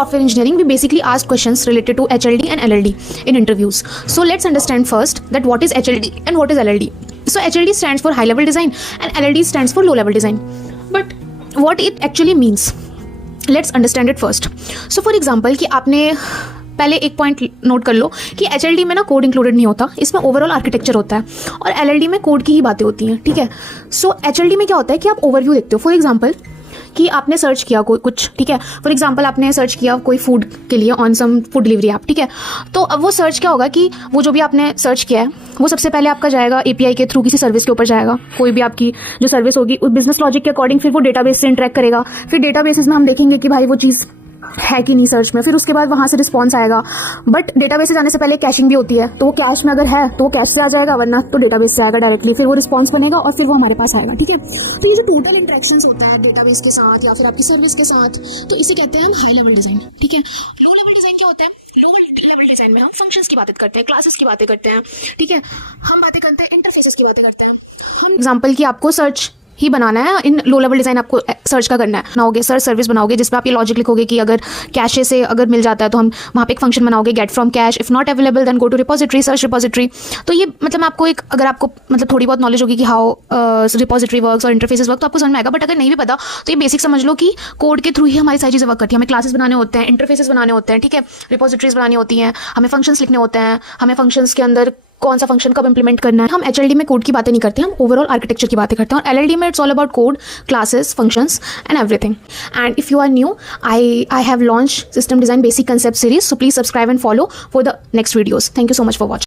Software engineering, we basically ask questions related to HLD and LLD in interviews. So let's understand first that what is HLD and what is LLD. So HLD stands for high level design and LLD stands for low level design. But what it actually means, let's understand it first. So for example कि आपने पहले एक point note कर लो कि HLD में ना code included नहीं होता, इसमें ओवरऑल आर्किटेक्चर होता है और LLD में कोड की ही बातें होती हैं, ठीक है. सो HLD में क्या होता है कि आप ओवरव्यू देखते हो. फॉर एग्जांपल कि आपने सर्च किया कोई कुछ, ठीक है. फॉर एग्जांपल आपने सर्च किया कोई फूड के लिए on some food delivery app, ठीक है. तो अब वो सर्च क्या होगा कि वो जो भी आपने सर्च किया है वो सबसे पहले आपका जाएगा API के थ्रू किसी सर्विस के ऊपर जाएगा. कोई भी आपकी जो सर्विस होगी उस बिजनेस लॉजिक के अकॉर्डिंग फिर वो डेटाबेस से इंटरेक्ट करेगा. फिर डेटाबेसेस में हम देखेंगे कि भाई वो चीज़ है कि नहीं सर्च में. फिर उसके बाद वहाँ से रिस्पॉन्स आएगा. बट डेटाबेस से जाने से पहले कैशिंग भी होती है, तो वो कैश में अगर है तो वो कैश से आ जाएगा, वरना तो डेटाबेस से आएगा डायरेक्टली. फिर वो रिस्पॉन्स बनेगा और फिर वो हमारे पास आएगा, ठीक है. तो ये जो टोटल इंटरेक्शंस होता है डेटाबेस के साथ या फिर आपकी सर्विस के साथ, तो इसे कहते हैं हम हाई लेवल डिजाइन, ठीक है. लो लेवल डिजाइन क्या होता है? लो लेवल डिजाइन में हम फंक्शंस की बातें करते हैं, क्लासेस की बातें करते हैं, ठीक है. हम बातें करते हैं इंटरफेसेस की बातें करते हैं. हम एग्जांपल की आपको सर्च ही बनाना है, इन लो लेवल डिज़ाइन आपको सर्च का करना है. बनाओगे सर्च सर्विस बनाओगे जिसमें आप ये लॉजिक लिखोगे कि अगर कैशे से अगर मिल जाता है तो हम वहाँ पे एक फंक्शन बनाओगे get from cache, if not available then go to repository, search repository. तो ये मतलब आपको एक, अगर आपको मतलब थोड़ी बहुत नॉलेज होगी कि हाउ रिपोजिटरी वर्क्स और इंटरफेसेस वर्क, तो आपको समझ में आएगा. बट अगर नहीं भी पता तो ये बेसिक समझ लो कि कोड के थ्रू ही हमारी सारी चीज़ें वर्क करती हैं. हमें क्लासेस बनाने होते हैं, इंटरफेसेस बनाने होते हैं, ठीक है, रिपोजिटरीज बनानी होती हैं, हमें फंक्शंस लिखने होते हैं, हमें फंक्शंस के अंदर कौन सा फंक्शन कब इंप्लीमेंट करना है. हम HLD में कोड की बातें नहीं करते, हम ओवरऑल आर्किटेक्चर की बातें करते हैं. और LLD में it's all about code, classes, functions and everything. And if you are new, I have launch system design basic concept series, so please subscribe and follow for the next videos. Thank you so much for watching.